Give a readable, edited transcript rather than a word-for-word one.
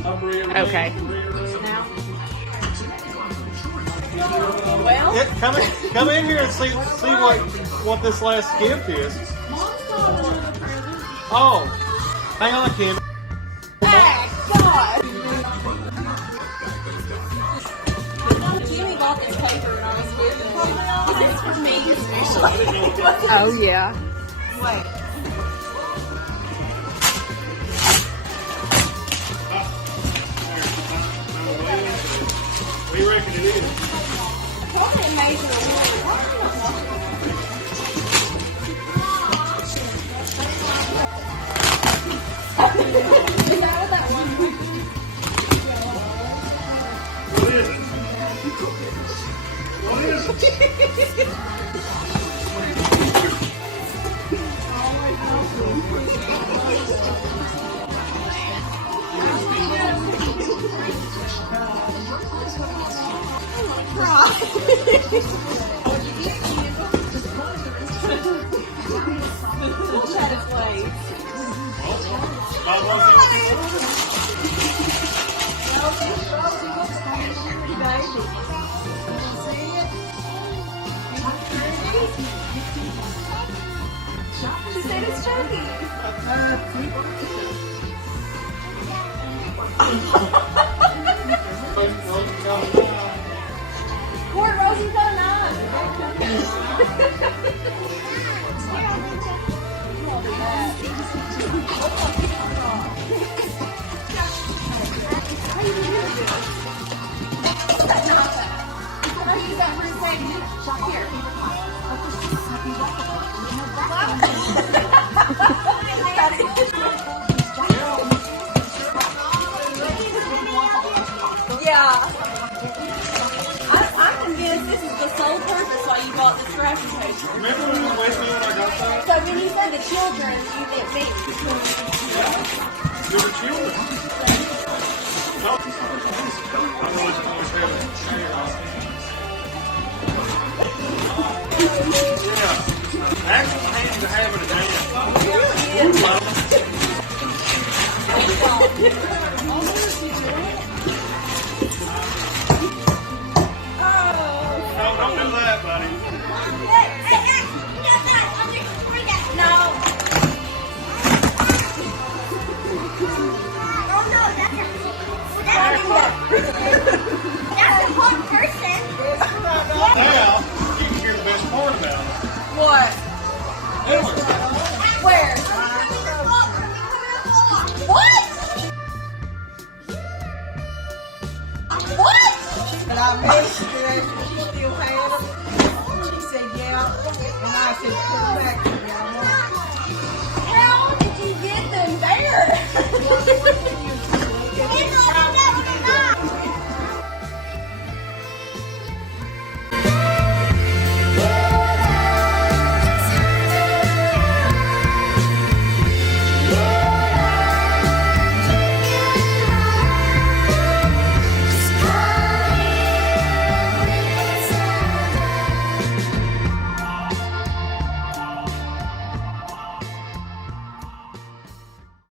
Okay. Well, Come in here and see what this last gift is. Oh, hang on, Kim. God. Jimmy bought this paper and I was giving it. This is for me especially. Oh, yeah. Wait. What do you reckon it is? Probably amazing. Is that what that one? What is it? What is it? She said it's chunky. Poor Rosie's got a Yeah. I'm convinced this is the sole purpose why you bought the scratching paper. Remember when you were with me when I got that? So when you said the children, you meant me. We were children. No. I know it's always having yeah. Actually, I hate to have it No, don't do that, buddy. That's a hot person. Now, you can hear the best part about it. What? Where? What? What? And I mentioned it, she still had them. She said, yeah. And I said, put them back to me. How did you get them there? It's